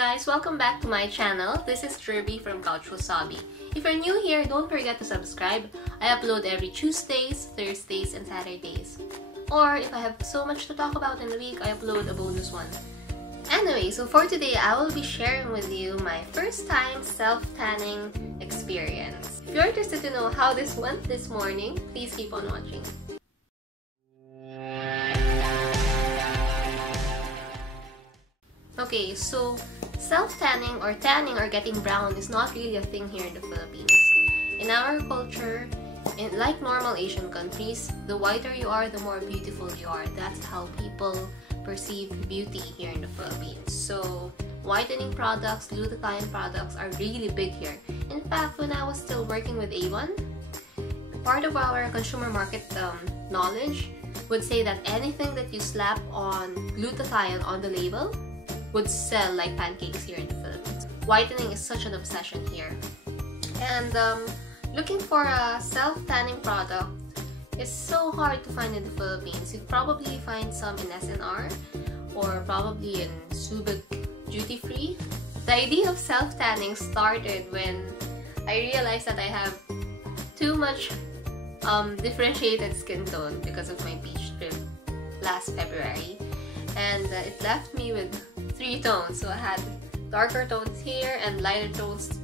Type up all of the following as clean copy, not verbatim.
guys, welcome back to my channel. This is Jerby from Couch Wasabi. If you're new here, don't forget to subscribe. I upload every Tuesdays, Thursdays, and Saturdays. Or if I have so much to talk about in the week, I upload a bonus one. Anyway, so for today, I will be sharing with you my first time self-tanning experience. If you're interested to know how this went this morning, please keep on watching. Okay, so self-tanning or tanning or getting brown is not really a thing here in the Philippines. In our culture, like normal Asian countries, the whiter you are, the more beautiful you are. That's how people perceive beauty here in the Philippines. So whitening products, glutathione products are really big here. In fact, when I was still working with Avon, part of our consumer market knowledge would say that anything that you slap on glutathione on the label would sell like pancakes here in the Philippines. Whitening is such an obsession here. And looking for a self-tanning product is so hard to find in the Philippines. You'd probably find some in SNR or probably in Subic Duty Free. The idea of self-tanning started when I realized that I have too much differentiated skin tone because of my beach trip last February. And it left me with 3 tones. So I had darker tones here and lighter tones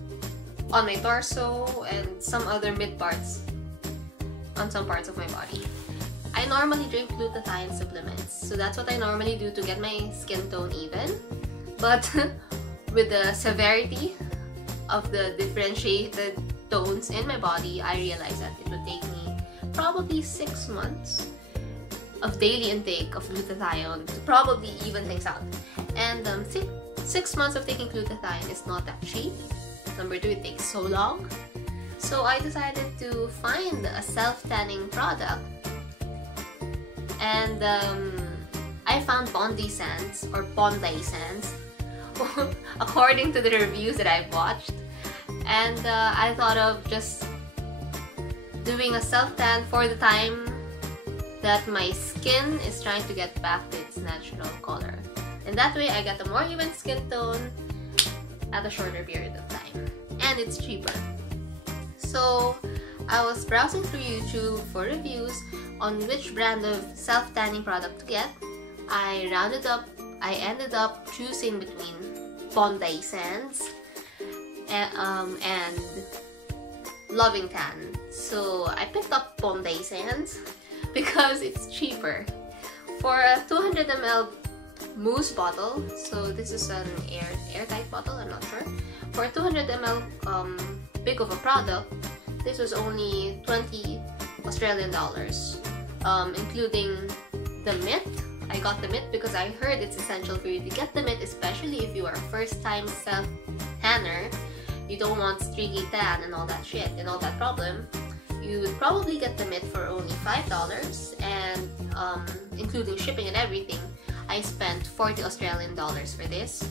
on my torso and some other mid parts on some parts of my body. I normally drink glutathione supplements, so that's what I normally do to get my skin tone even. But with the severity of the differentiated tones in my body, I realized that it would take me probably 6 months of daily intake of glutathione to probably even things out. And 6 months of taking glutathione is not that cheap. Number 2, it takes so long. So I decided to find a self-tanning product. And I found Bondi Sands or Bondi Sands according to the reviews that I've watched. And I thought of just doing a self-tan for the time that my skin is trying to get back to its natural color. And that way I get a more even skin tone at a shorter period of time. And it's cheaper. So I was browsing through YouTube for reviews on which brand of self-tanning product to get. I ended up choosing between Bondi Sands and Loving Tan. So I picked up Bondi Sands because it's cheaper. For a 200 ml mousse bottle, so this is an airtight bottle, I'm not sure. For a 200 ml big of a product, this was only 20 Australian dollars, including the mitt. I got the mitt because I heard it's essential for you to get the mitt, especially if you are a first-time self-tanner. You don't want streaky tan and all that shit and all that problem. You would probably get the mitt for only $5, and including shipping and everything, I spent 40 Australian dollars for this.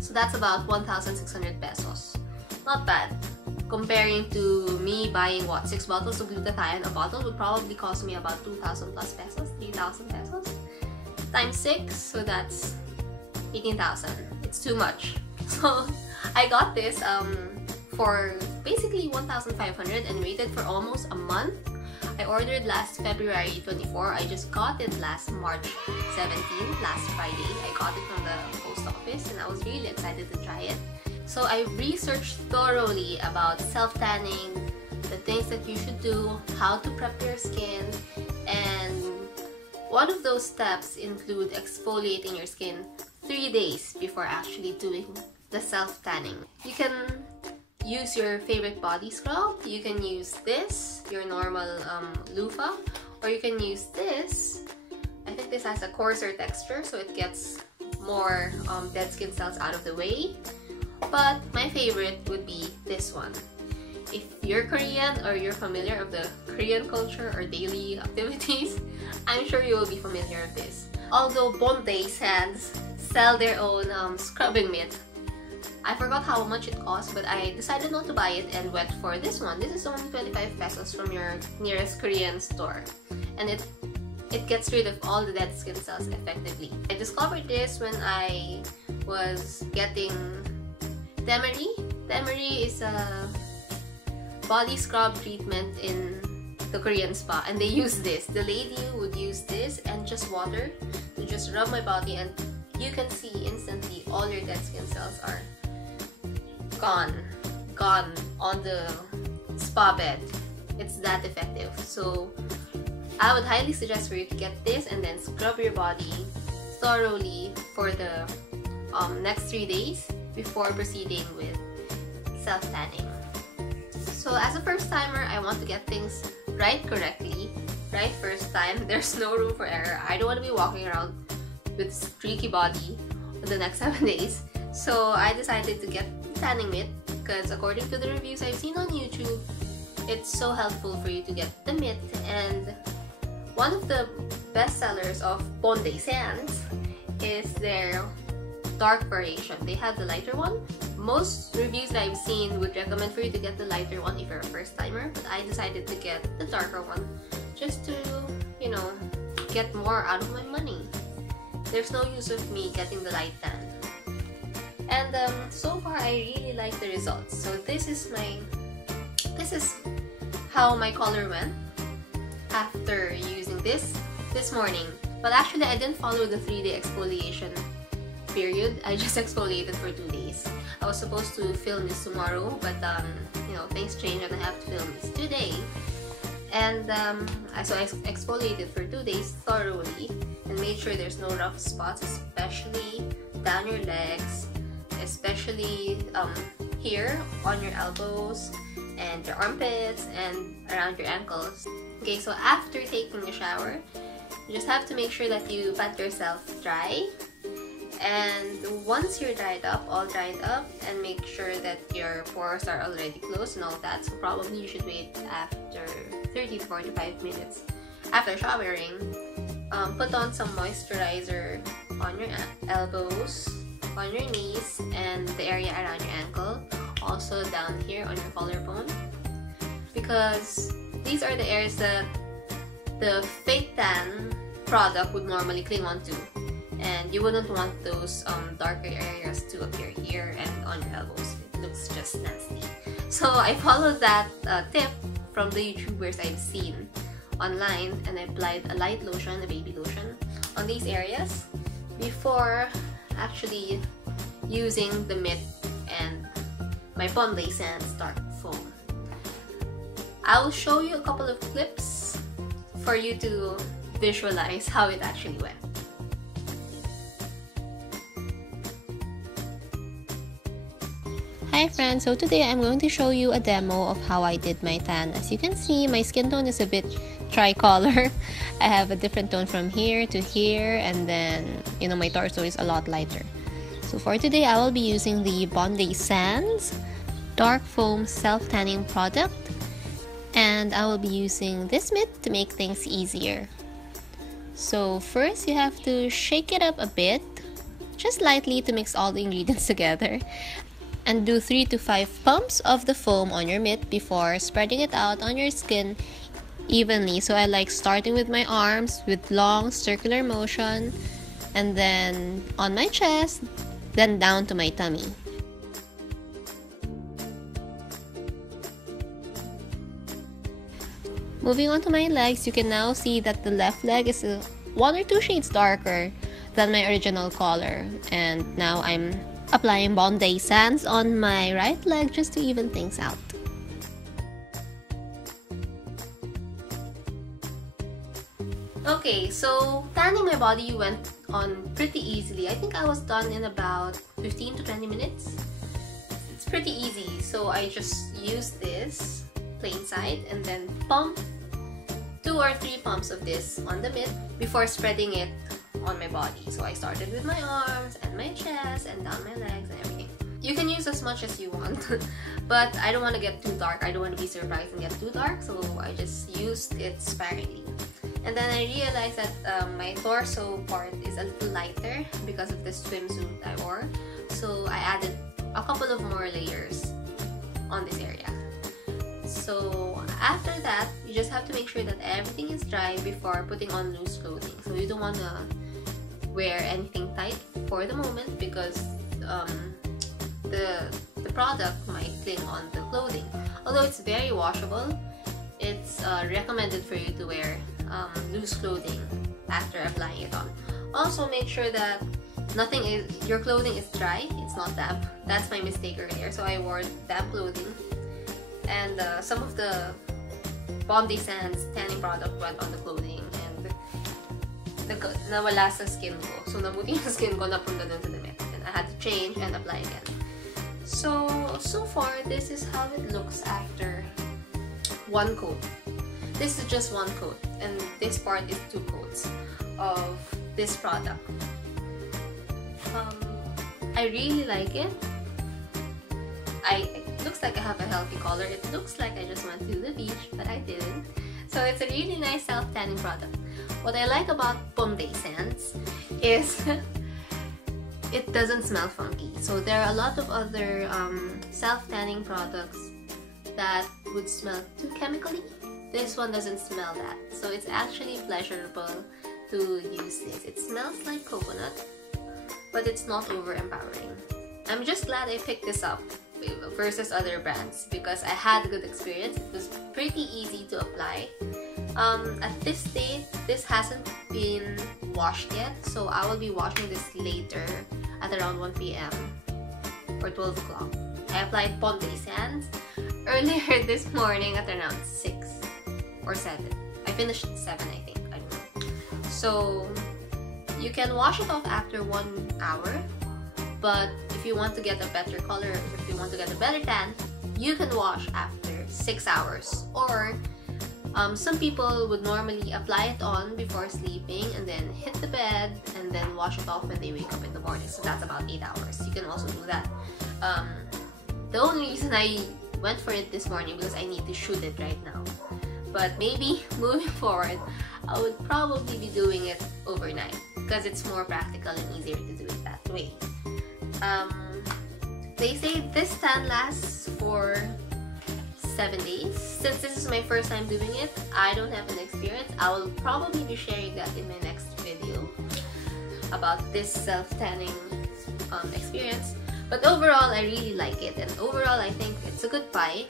So that's about 1,600 pesos. Not bad. Comparing to me buying, what, 6 bottles of glutathione, a bottle would probably cost me about 2,000 plus pesos, 3,000 pesos. Times 6, so that's 18,000. It's too much. So I got this for basically 1,500 and waited for almost a month. I ordered last February 24. I just got it last March 17, last Friday. I got it from the post office and I was really excited to try it. So I researched thoroughly about self-tanning, the things that you should do, how to prep your skin, and one of those steps include exfoliating your skin 3 days before actually doing the self-tanning. You can use your favorite body scrub, you can use this, your normal loofah, or you can use this. I think this has a coarser texture so it gets more dead skin cells out of the way. But my favorite would be this one. If you're Korean or you're familiar of the Korean culture or daily activities, I'm sure you will be familiar with this. Although Bondi Sands sell their own scrubbing mitt, I forgot how much it cost, but I decided not to buy it and went for this one. This is only 25 pesos from your nearest Korean store. And it it gets rid of all the dead skin cells effectively. I discovered this when I was getting Temeri. Temeri is a body scrub treatment in the Korean spa, and they use this. The lady would use this and just water to just rub my body, and you can see instantly all your dead skin cells are gone on the spa bed. It's that effective. So I would highly suggest for you to get this and then scrub your body thoroughly for the next 3 days before proceeding with self-tanning. So as a first timer, I want to get things right correctly, right first time. There's no room for error. I don't want to be walking around with streaky body for the next 7 days. So I decided to get tanning mitt because according to the reviews I've seen on YouTube, it's so helpful for you to get the mitt. And one of the best sellers of Bondi Sands is their dark variation. They have the lighter one. Most reviews that I've seen would recommend for you to get the lighter one if you're a first timer, but I decided to get the darker one just to, you know, get more out of my money. There's no use of me getting the light tan. And so far I really like the results. So this is how my color went after using this morning. But actually I didn't follow the 3-day exfoliation period. I just exfoliated for 2 days. I was supposed to film this tomorrow, but you know, things change and I have to film this today. And so I exfoliated for 2 days thoroughly and made sure there's no rough spots, especially down your legs, especially here on your elbows and your armpits and around your ankles. Okay, so after taking a shower, you just have to make sure that you pat yourself dry. And once you're all dried up, and make sure that your pores are already closed and all that, so probably you should wait after 30 to 45 minutes after showering. Put on some moisturizer on your elbows, on your knees, and the area around your ankle, also down here on your collarbone, because these are the areas that the fake tan product would normally cling on to, and you wouldn't want those darker areas to appear here and on your elbows. It looks just nasty. So I followed that tip from the YouTubers I've seen online, and I applied a light lotion, a baby lotion, on these areas before actually using the mitt and my Bondi Sands dark foam. I will show you a couple of clips for you to visualize how it actually went. Hi friends, so today I'm going to show you a demo of how I did my tan. As you can see, my skin tone is a bit tricolor. I have a different tone from here to here, and then, you know, my torso is a lot lighter. So for today, I will be using the Bondi Sands Dark Foam Self-Tanning product, and I will be using this mitt to make things easier. So first, you have to shake it up a bit, just lightly to mix all the ingredients together, and do 3 to 5 pumps of the foam on your mitt before spreading it out on your skin evenly. So I like starting with my arms with long circular motion, and then on my chest, then down to my tummy. Moving on to my legs, you can now see that the left leg is 1 or 2 shades darker than my original color, and now I'm applying Bondi Sands on my right leg just to even things out. Okay, so tanning my body went on pretty easily. I think I was done in about 15 to 20 minutes. It's pretty easy. So I just used this plain side and then pump 2 or 3 pumps of this on the mitt before spreading it on my body. So I started with my arms and my chest and down my legs and everything. You can use as much as you want, but I don't want to get too dark. I don't want to be surprised and get too dark, so I just used it sparingly. And then I realized that my torso part is a little lighter because of the swimsuit I wore. So I added a couple of more layers on this area. So after that, you just have to make sure that everything is dry before putting on loose clothing. So you don't want to wear anything tight for the moment because the product might cling on the clothing. Although it's very washable, it's recommended for you to wear loose clothing after applying it on. Also, make sure that your clothing is dry, it's not damp. That's my mistake earlier. So I wore damp clothing, and some of the Bon Day Sands tanning product went on the clothing, and nawala sa skin ko. So nabuti yung skin ko napunta dun sa damit, and I had to change and apply again. So far, this is how it looks after one coat. This is just one coat, and this part is 2 coats of this product. I really like it. It looks like I have a healthy color. It looks like I just went to the beach, but I didn't. So it's a really nice self-tanning product. What I like about Bon Day Sands is it doesn't smell funky. So there are a lot of other self-tanning products that would smell too chemically. This one doesn't smell that. So it's actually pleasurable to use this. It smells like coconut, but it's not overpowering. I'm just glad I picked this up versus other brands because I had a good experience. It was pretty easy to apply. At this stage, this hasn't been washed yet, so I will be washing this later at around 1 p.m. or 12 o'clock. I applied Bon Day Sands earlier this morning at around 6 or 7. I finished at 7, I think. I don't know. So you can wash it off after 1 hour, but if you want to get a better color, if you want to get a better tan, you can wash after 6 hours. Or some people would normally apply it on before sleeping and then hit the bed and then wash it off when they wake up in the morning. So that's about 8 hours. You can also do that. The only reason I went for it this morning because I need to shoot it right now. But maybe moving forward, I would probably be doing it overnight because it's more practical and easier to do it that way. They say this tan lasts for 7 days. Since this is my first time doing it, I don't have an experience. I will probably be sharing that in my next video about this self-tanning experience. But overall, I really like it, and overall, I think it's a good buy.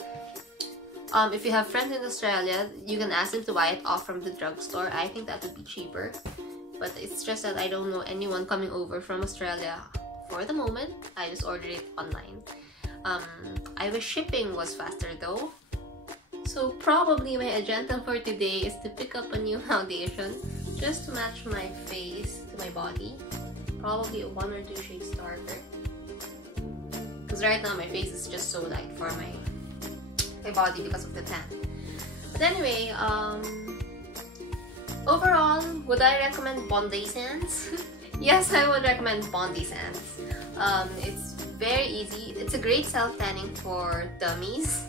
If you have friends in Australia, you can ask them to buy it off from the drugstore. I think that would be cheaper. But it's just that I don't know anyone coming over from Australia for the moment. I just ordered it online. I wish shipping was faster though. So probably my agenda for today is to pick up a new foundation just to match my face to my body. Probably a 1 or 2 shades darker. Because right now my face is just so light for my body because of the tan. But anyway, overall, would I recommend Bon Day Sands? Yes, I would recommend Bon Day Sands. It's very easy. It's a great self-tanning for dummies.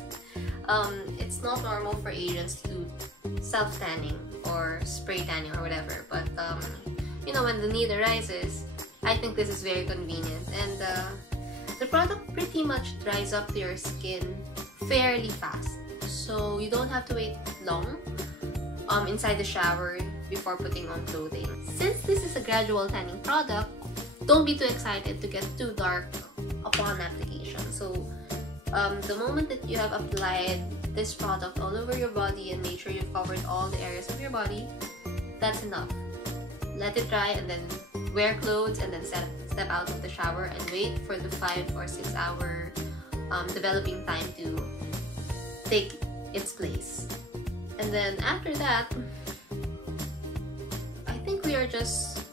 It's not normal for Asians to do self-tanning or spray tanning or whatever, but you know, when the need arises, I think this is very convenient, and the product pretty much dries up to your skin fairly fast, so you don't have to wait long inside the shower before putting on clothing. Since this is a gradual tanning product, don't be too excited to get too dark upon application. So the moment that you have applied this product all over your body and made sure you've covered all the areas of your body, that's enough. Let it dry and then wear clothes and then step out of the shower and wait for the 5 or 6 hour developing time to take its place. And then after that, I think we are just,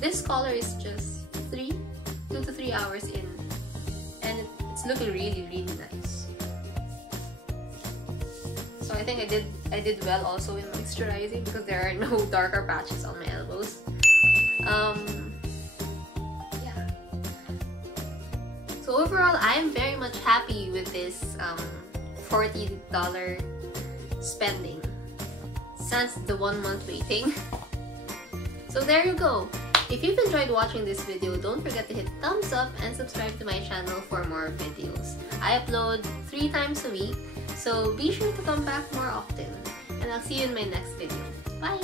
this color is just 2 to 3 hours in, and it's looking really, really nice. So I think I did well also in moisturizing because there are no darker patches on my elbows. Yeah. So overall, I am very much happy with this $40 spending since the 1 month waiting. So there you go. If you've enjoyed watching this video, don't forget to hit thumbs up and subscribe to my channel for more videos. I upload 3 times a week. So be sure to come back more often, and I'll see you in my next video. Bye!